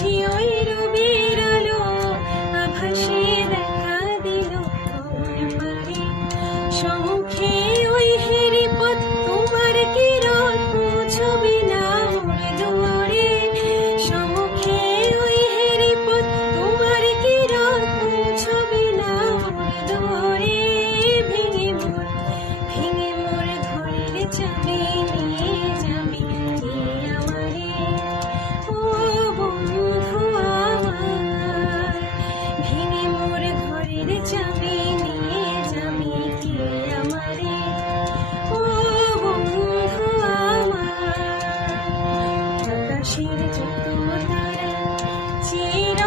বুঝি ওই রবির আলো আভাসে দেখা দিল কোন পারে সম্মুখে ওই হেরি পথ তোমার কিরণ ছবি না মোর দুয়ারে সম্মুখে ওই হেরি পথ তোমার কিরণ ছবি না মোর দুয়ারে ভেঙে মোর ঘরের চাবি নিয়ে যাবি কে আমারে ও বন্ধু আমার ভেঙে মোর ঘরের চাবি নিয়ে যাবি কে আমারে ও বন্ধু আমার আকাশের যত তারা চির